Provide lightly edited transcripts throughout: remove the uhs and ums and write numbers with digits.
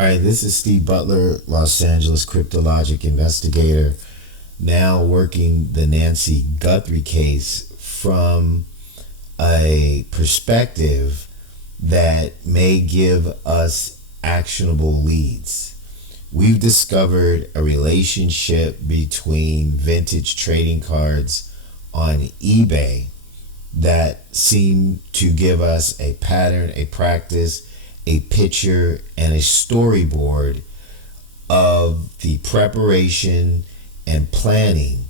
All right, this is Steve Butler, Los Angeles cryptologic investigator, now working the Nancy Guthrie case from a perspective that may give us actionable leads. We've discovered a relationship between vintage trading cards on eBay that seem to give us a pattern, a practice, a picture, and a storyboard of the preparation and planning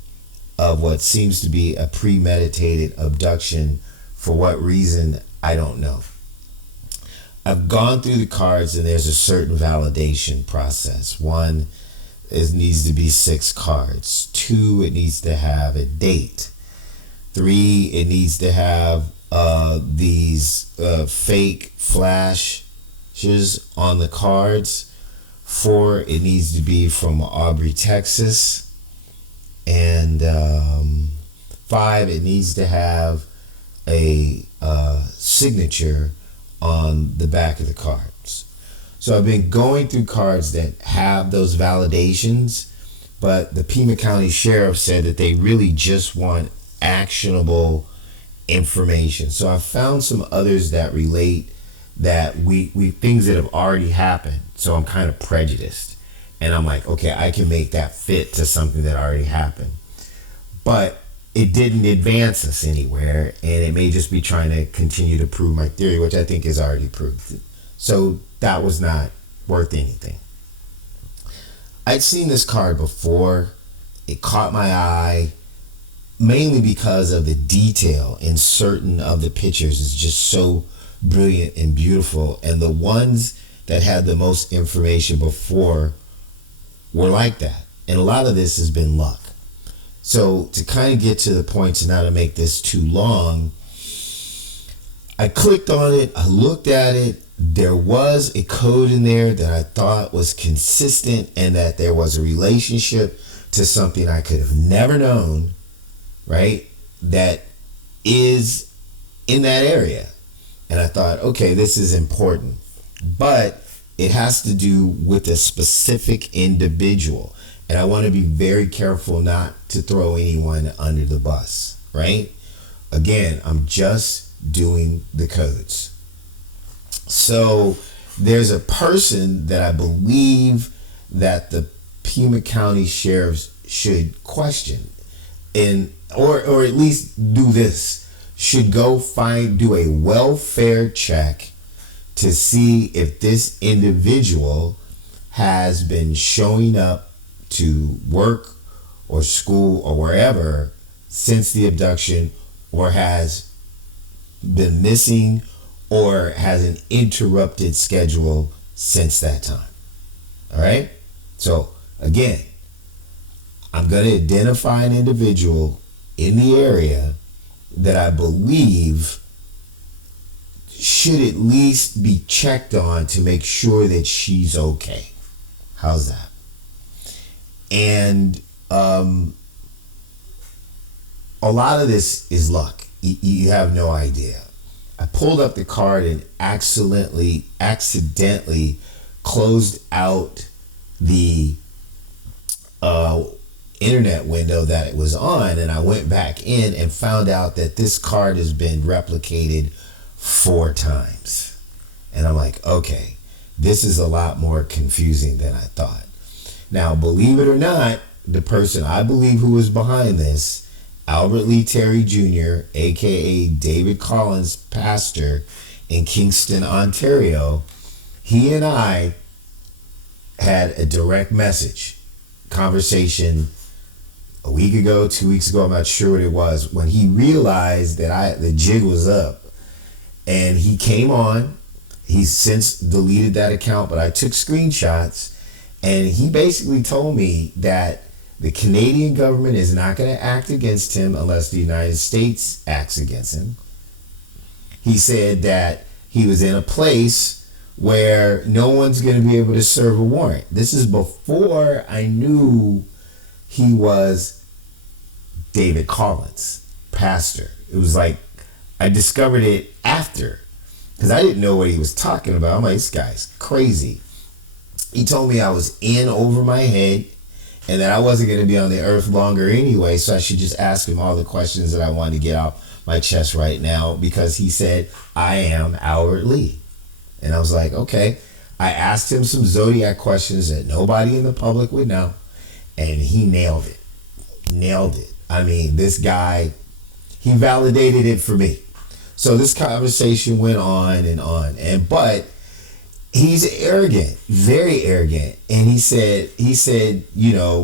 of what seems to be a premeditated abduction. For what reason, I don't know. I've gone through the cards and there's a certain validation process. One, it needs to be 6 cards. 2, it needs to have a date. 3, it needs to have these fake flashes on the cards. 4, it needs to be from Aubrey, Texas. And 5, it needs to have a signature on the back of the cards. So I've been going through cards that have those validations, but the Pima County Sheriff said that they really just want actionable information. So I found some others that relate that we things that have already happened. So I'm kind of prejudiced, and I'm like, okay, I can make that fit to something that already happened, but it didn't advance us anywhere, and it may just be trying to continue to prove my theory, which I think is already proved. So that was not worth anything. I'd seen this card before. It caught my eye mainly because of the detail in certain of the pictures is just so brilliant and beautiful, and the ones that had the most information before were like that. And a lot of this has been luck. So to kind of get to the point, and not to make this too long, I clicked on it, I looked at it, there was a code in there that I thought was consistent and that there was a relationship to something I could have never known, right, that is in that area. And I thought, okay, this is important, but it has to do with a specific individual. And I want to be very careful not to throw anyone under the bus, right? Again, I'm just doing the codes. So there's a person that I believe that the Pima County sheriffs should question, and or at least do this, should go do a welfare check to see if this individual has been showing up to work or school or wherever since the abduction, or has been missing, or has an interrupted schedule since that time. All right? So again, I'm going to identify an individual in the area that I believe should at least be checked on to make sure that she's okay. How's that? And a lot of this is luck. You have no idea. I pulled up the card and accidentally closed out the internet window that it was on, and I went back in and found out that this card has been replicated 4 times. And I'm like, okay, this is a lot more confusing than I thought. Now, believe it or not, the person I believe who was behind this, Albert Lee Terry Jr., aka David Collins, pastor in Kingston, Ontario, he and I had a direct message conversation a week ago, 2 weeks ago, I'm not sure what it was, when he realized that the jig was up, and he came on. He's since deleted that account, but I took screenshots, and he basically told me that the Canadian government is not going to act against him unless the United States acts against him. He said that he was in a place where no one's going to be able to serve a warrant. This is before I knew he was David Collins, pastor. It was like I discovered it after, because I didn't know what he was talking about. I'm like, this guy's crazy. He told me I was in over my head and that I wasn't going to be on the earth longer anyway, so I should just ask him all the questions that I wanted to get off my chest right now, because he said, I am Howard Lee. And I was like, okay. I asked him some zodiac questions that nobody in the public would know, and he nailed it. Nailed it. I mean, this guy, he validated it for me. So this conversation went on and on. But he's arrogant, very arrogant. And he said,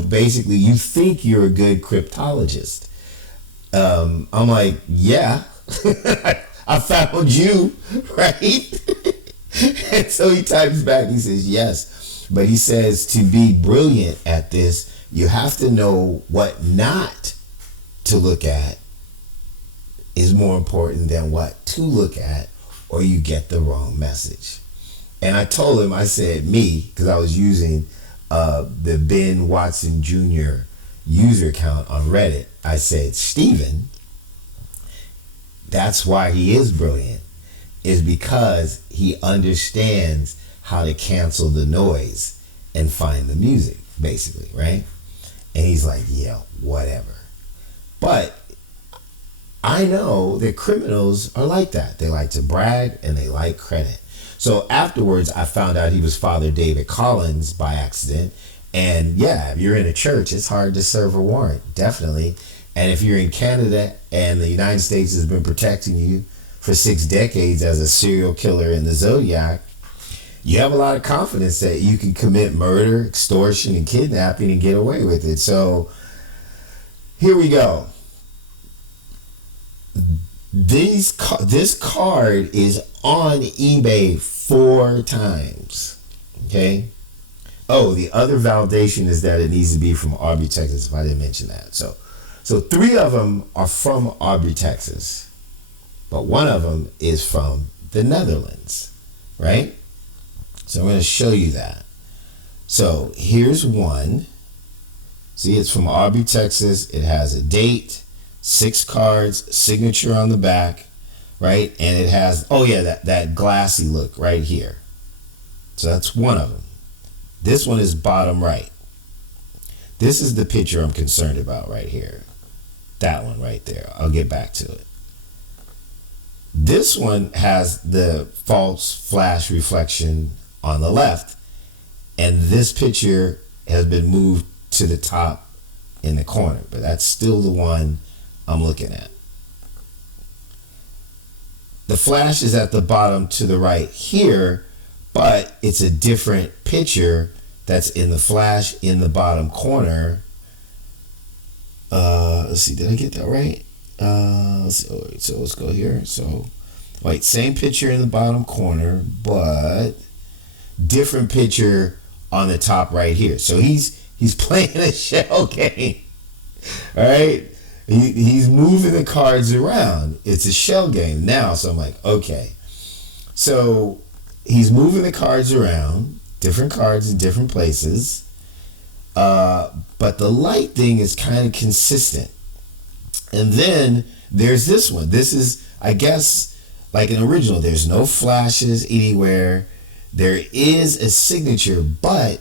basically, you think you're a good cryptologist. I'm like, yeah, I found you, right? And so he types back, he says, yes. But he says, to be brilliant at this, you have to know what not to look at is more important than what to look at, or you get the wrong message. And I told him, I said, because I was using the Ben Watson Jr. user account on Reddit, I said, Steven, that's why he is brilliant, is because he understands how to cancel the noise and find the music, basically, right? And he's like, yeah, whatever. But I know that criminals are like that. They like to brag and they like credit. So afterwards, I found out he was Father David Collins by accident. And yeah, if you're in a church, it's hard to serve a warrant, definitely. And if you're in Canada and the United States has been protecting you for 6 decades as a serial killer in the Zodiac, you have a lot of confidence that you can commit murder, extortion, and kidnapping and get away with it. So here we go. This card is on eBay 4 times. Okay. Oh, the other validation is that it needs to be from Aubrey, Texas, if I didn't mention that. So 3 of them are from Aubrey, Texas, but 1 of them is from the Netherlands, right? So I'm going to show you that. So here's one. See, it's from Aubrey, Texas. It has a date, 6 cards, signature on the back, right? And it has, that glassy look right here. So that's one of them. This one is bottom right. This is the picture I'm concerned about right here. That one right there. I'll get back to it. This one has the false flash reflection on the left, and this picture has been moved to the top in the corner, but that's still the one I'm looking at. The flash is at the bottom to the right here, but it's a different picture that's in the flash in the bottom corner. Let's see, did I get that right? So let's go here. So, wait, same picture in the bottom corner, but different picture on the top right here. So he's playing a shell game, all right? He's moving the cards around. It's a shell game now. So I'm like, okay. So he's moving the cards around, different cards in different places. But the light thing is kind of consistent. And then there's this one. This is, I guess, like an original. There's no flashes anywhere. There is a signature, but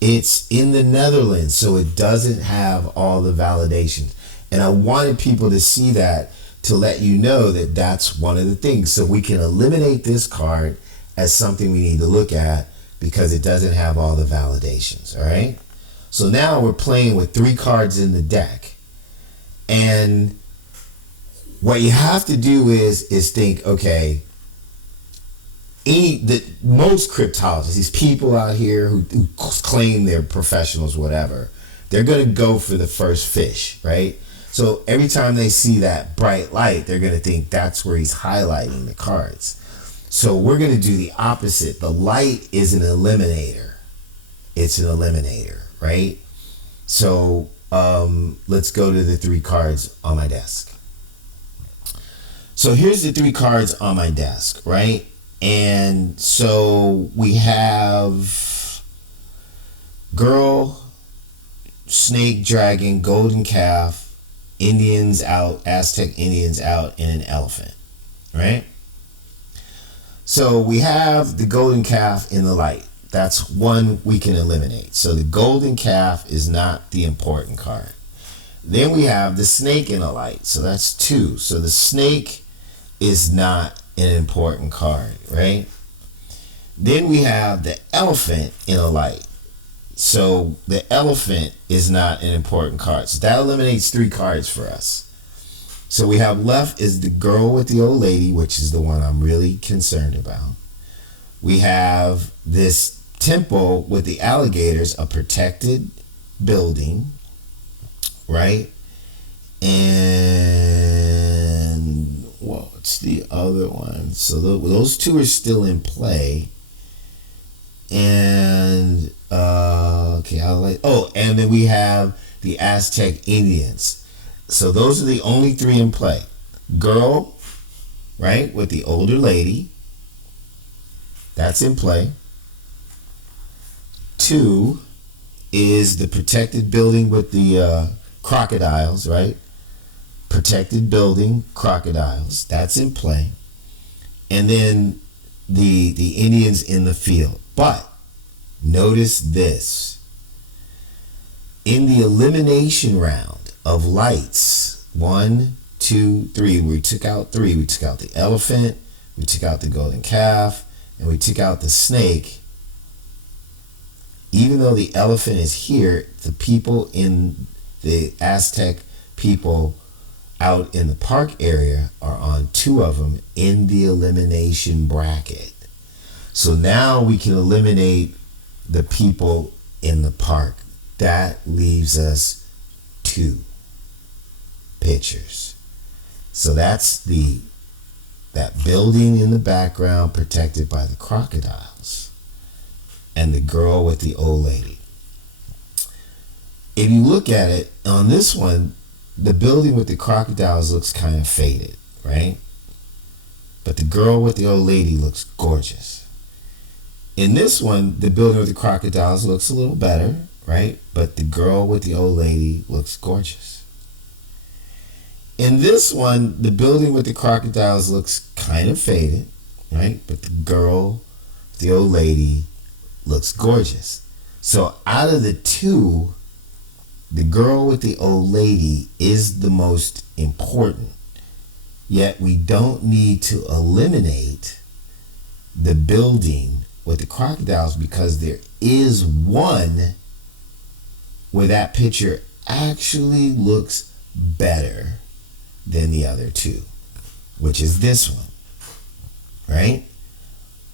it's in the Netherlands, so it doesn't have all the validations. And I wanted people to see that, to let you know that that's one of the things. So we can eliminate this card as something we need to look at because it doesn't have all the validations, all right? So now we're playing with 3 cards in the deck. And what you have to do is think, okay, most cryptologists, these people out here who claim they're professionals, whatever, they're going to go for the first fish, right? So every time they see that bright light, they're going to think that's where he's highlighting the cards. So we're going to do the opposite. The light is an eliminator. It's an eliminator, right? So let's go to the 3 cards on my desk. So here's the 3 cards on my desk, right? And so we have girl, snake, dragon, golden calf, Indians out, Aztec Indians out, and an elephant, right? So we have the golden calf in the light. That's one we can eliminate. So the golden calf is not the important card. Then we have the snake in a light. So that's 2. So the snake is not an important card, right? Then we have the elephant in a light. So the elephant is not an important card. So that eliminates 3 cards for us. So we have left is the girl with the old lady, which is the one I'm really concerned about. We have this temple with the alligators, a protected building, right? And what's the other one? So those 2 are still in play. And and then we have the Aztec Indians. So those are the only 3 in play. Girl, right, with the older lady. That's in play. 2 is the protected building with the crocodiles, right? Protected building, crocodiles. That's in play. And then the Indians in the field. But notice this. In the elimination round of lights, 1, 2, 3, we took out 3. We took out the elephant, we took out the golden calf, and we took out the snake. Even though the elephant is here, the people in the Aztec people out in the park area are on 2 of them in the elimination bracket. So now we can eliminate the people in the park. That leaves us 2 pictures. So that's that building in the background protected by the crocodiles and the girl with the old lady. If you look at it on this one, the building with the crocodiles looks kind of faded, right? But the girl with the old lady looks gorgeous. In this one, the building with the crocodiles looks a little better, right? But the girl with the old lady looks gorgeous. In this one, the building with the crocodiles looks kind of faded, right? But the girl with the old lady looks gorgeous. So out of the 2, the girl with the old lady is the most important. Yet we don't need to eliminate the building with the crocodiles because there is one where that picture actually looks better than the other 2, which is this one, right?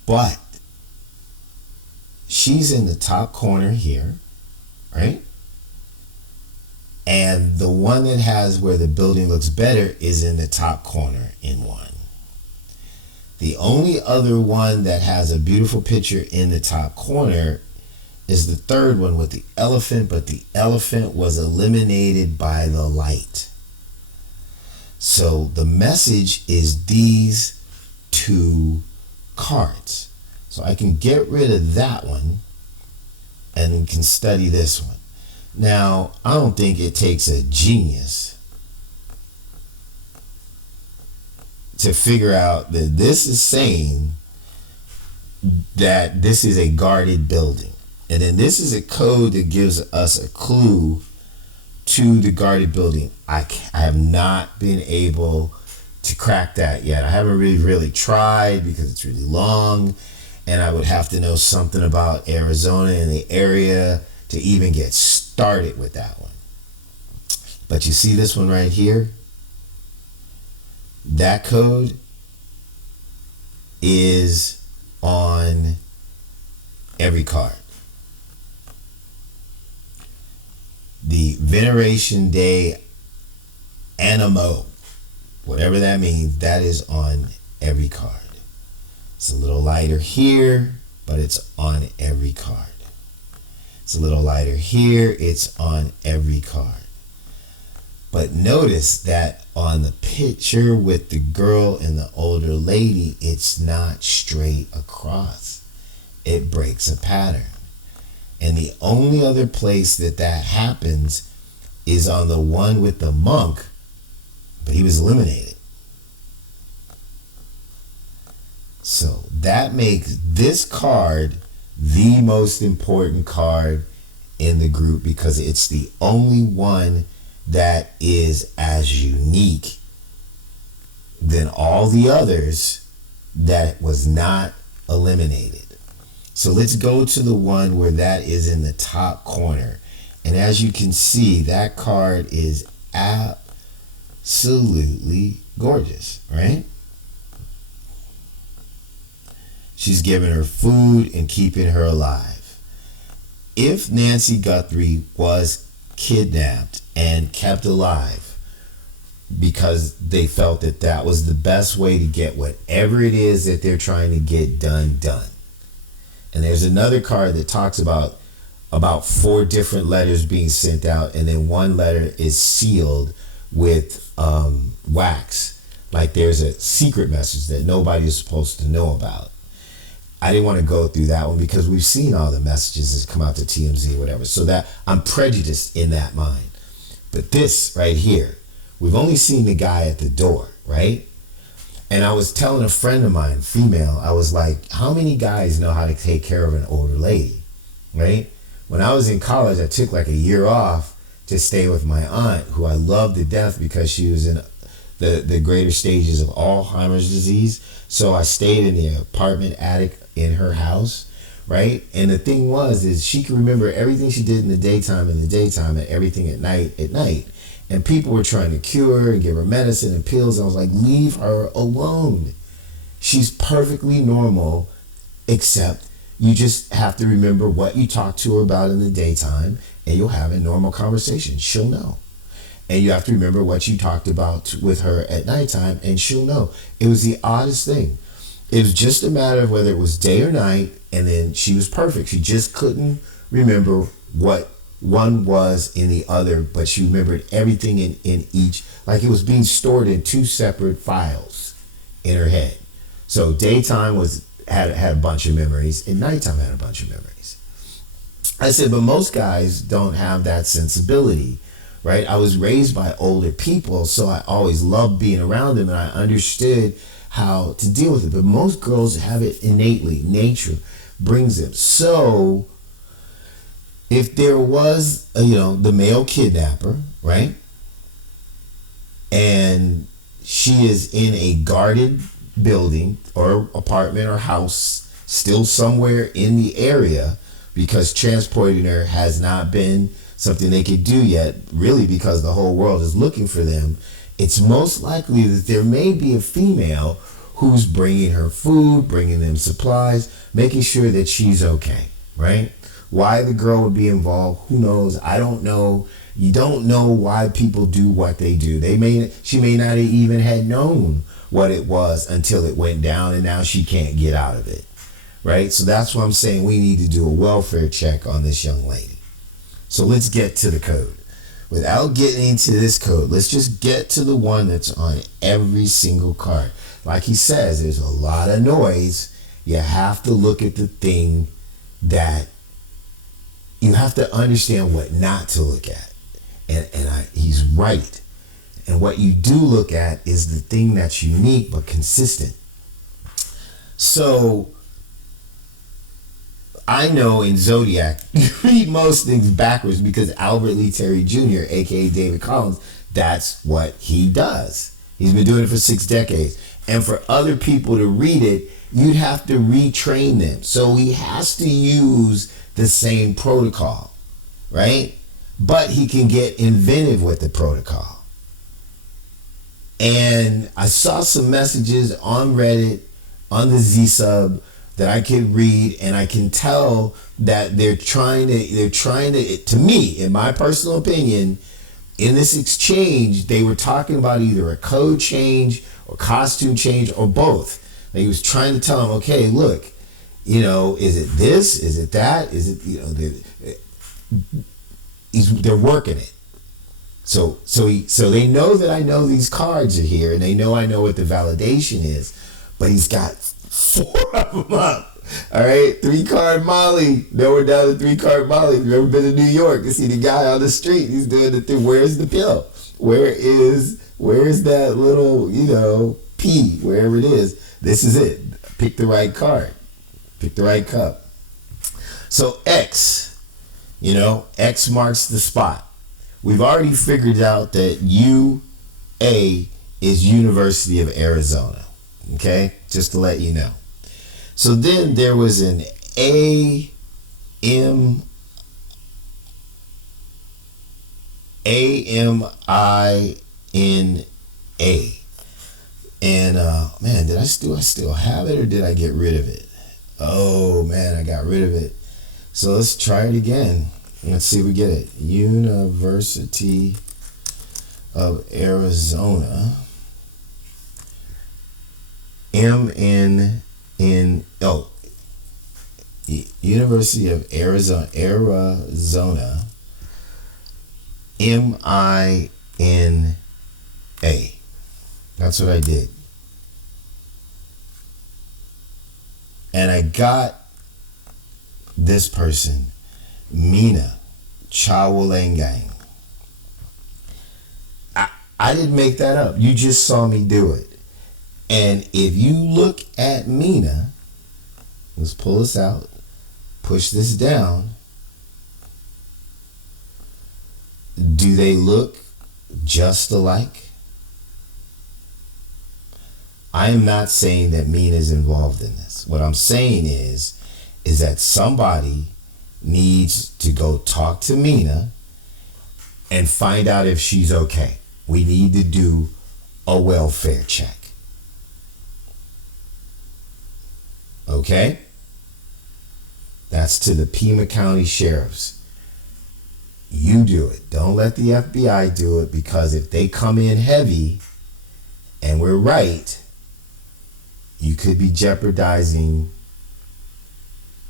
But she's in the top corner here, right? And the one that has where the building looks better is in the top corner in 1. The only other one that has a beautiful picture in the top corner is the 3rd one with the elephant, but the elephant was eliminated by the light. So the message is these 2 cards. So I can get rid of that one and we can study this one. Now, I don't think it takes a genius to figure out that this is saying that this is a guarded building. And then this is a code that gives us a clue to the guarded building. I have not been able to crack that yet. I haven't really tried because it's really long and I would have to know something about Arizona and the area to even get started with that one. But you see this one right here? That code is on every card. The Veneration Day Animo, whatever that means, that is on every card. It's a little lighter here, but it's on every card. It's a little lighter here, it's on every card. But notice that on the picture with the girl and the older lady, it's not straight across. It breaks a pattern. And the only other place that happens is on the one with the monk, but he was eliminated. So that makes this card the most important card in the group because it's the only one that is as unique than all the others that was not eliminated. So let's go to the one where that is in the top corner. And as you can see, that card is absolutely gorgeous, right? She's giving her food and keeping her alive. If Nancy Guthrie was kidnapped and kept alive because they felt that that was the best way to get whatever it is that they're trying to get done. And there's another card that talks about 4 different letters being sent out, and then one letter is sealed with wax. Like there's a secret message that nobody is supposed to know about. I didn't want to go through that one because we've seen all the messages that come out to TMZ or whatever. So that I'm prejudiced in that mind. But this right here, we've only seen the guy at the door, right? And I was telling a friend of mine, female, I was like, how many guys know how to take care of an older lady, right? When I was in college, I took like a year off to stay with my aunt, who I loved to death because she was in the greater stages of Alzheimer's disease. So I stayed in the apartment attic in her house, right? And the thing is she could remember everything she did in the daytime and everything at night. And people were trying to cure her and give her medicine and pills. And I was like, leave her alone. She's perfectly normal, except you just have to remember what you talked to her about in the daytime, and you'll have a normal conversation. She'll know. And you have to remember what you talked about with her at nighttime, and she'll know. It was the oddest thing. It was just a matter of whether it was day or night, and then she was perfect. She just couldn't remember what one was in the other, but she remembered everything in each, like it was being stored in 2 separate files in her head. So daytime had a bunch of memories, and nighttime had a bunch of memories. I said, but most guys don't have that sensibility, right? I was raised by older people, so I always loved being around them, and I understood how to deal with it. But most girls have it innately. Nature brings them. So if there was, the male kidnapper, right? And she is in a guarded building or apartment or house, still somewhere in the area, because transporting her has not been something they could do yet, really because the whole world is looking for them. It's most likely that there may be a female who's bringing her food, bringing them supplies, making sure that she's okay, right? Why the girl would be involved, who knows? I don't know. You don't know why people do what they do. She may not have even had known what it was until it went down, and now she can't get out of it, right? So that's why I'm saying we need to do a welfare check on this young lady. So let's get to the code. Without getting into this code, let's just get to the one that's on every single card. Like he says, there's a lot of noise. You have to look at the thing that you have to understand what not to look at. And he's right. And what you do look at is the thing that's unique but consistent. So I know in Zodiac, you read most things backwards because Albert Lee Terry Jr., aka David Collins, that's what he does. He's been doing it for 6 decades. And for other people to read it, you'd have to retrain them. So he has to use the same protocol, right? But he can get inventive with the protocol. And I saw some messages on Reddit, on the Z-Sub, that I could read, and I can tell that they're trying to me, in my personal opinion, in this exchange, they were talking about either a code change or costume change or both. Like he was trying to tell them, okay, look, is it this? Is it that? Is it, they're working it. So they know that I know these cards are here, and they know I know what the validation is, but he's got 4 of them up. All right, 3-card Molly. Now we're down to 3-card Molly. If you've ever been to New York, you see the guy on the street. He's doing the thing. Where's the pill? Where is that little, P, wherever it is. This is it. Pick the right card. Pick the right cup. So X, X marks the spot. We've already figured out that UA is University of Arizona. Okay? Just to let you know. So then there was an AMINA. And man, I still have it, or did I get rid of it? Oh man, I got rid of it. So let's try it again. Let's see if we get it. University of Arizona. University of Arizona. MINA. That's what I did. And I got this person, Mina Chawalangang. I didn't make that up. You just saw me do it. And if you look at Mina, let's pull this out, push this down. Do they look just alike? I am not saying that Mina is involved in this. What I'm saying is that somebody needs to go talk to Mina and find out if she's okay. We need to do a welfare check. Okay? That's to the Pima County Sheriffs. You do it. Don't let the FBI do it, because if they come in heavy and we're right, you could be jeopardizing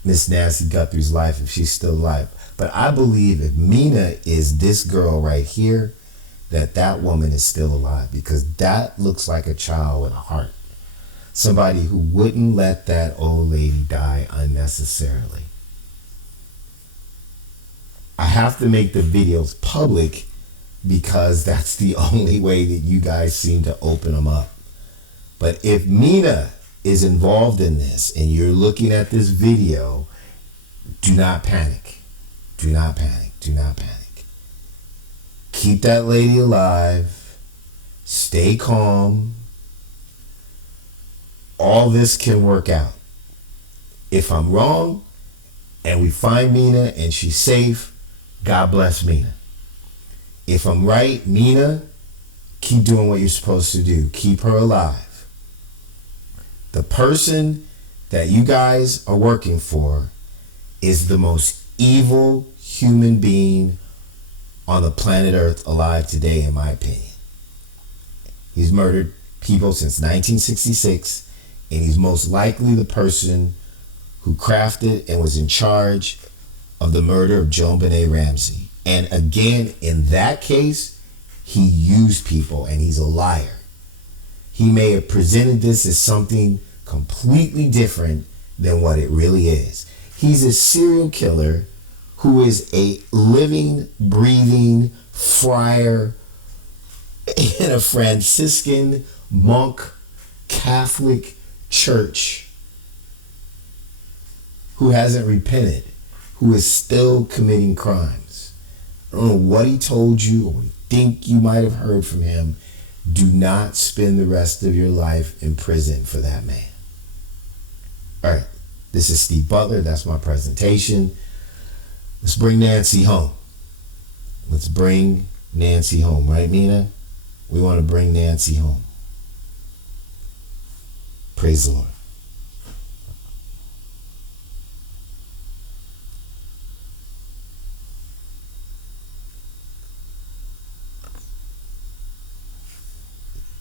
Miss Nancy Guthrie's life if she's still alive. But I believe if Mina is this girl right here, that woman is still alive, because that looks like a child with a heart. Somebody who wouldn't let that old lady die unnecessarily. I have to make the videos public because that's the only way that you guys seem to open them up. But if Mina is involved in this and you're looking at this video, do not panic. Do not panic. Do not panic. Keep that lady alive. Stay calm. All this can work out. If I'm wrong and we find Mina and she's safe, God bless Mina. If I'm right, Mina, keep doing what you're supposed to do. Keep her alive. The person that you guys are working for is the most evil human being on the planet Earth alive today, in my opinion. He's murdered people since 1966, and he's most likely the person who crafted and was in charge of the murder of Joan Benet Ramsey. And again, in that case, he used people, and he's a liar. He may have presented this as something completely different than what it really is. He's a serial killer who is a living, breathing friar in a Franciscan monk Catholic church who hasn't repented, who is still committing crimes. I don't know what he told you or what you think you might have heard from him. Do not spend the rest of your life in prison for that man. All right, this is Steve Butler. That's my presentation. Let's bring Nancy home. Let's bring Nancy home, right, Mina? We want to bring Nancy home. Praise the Lord.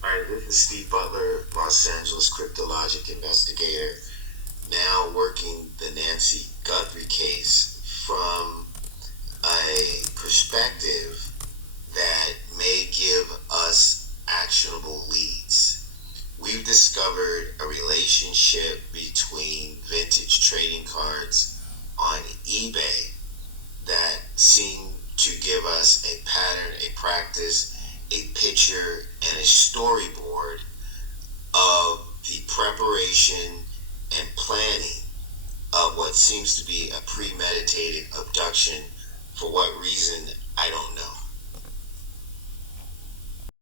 All right, this is Steve Butler, Los Angeles cryptologic investigator, now working the Nancy Guthrie case from a perspective that may give us actionable leads. We've discovered a relationship between vintage trading cards on eBay that seem to give us a pattern, a practice, a picture, and a storyboard of the preparation and planning of what seems to be a premeditated abduction. For what reason, I don't know.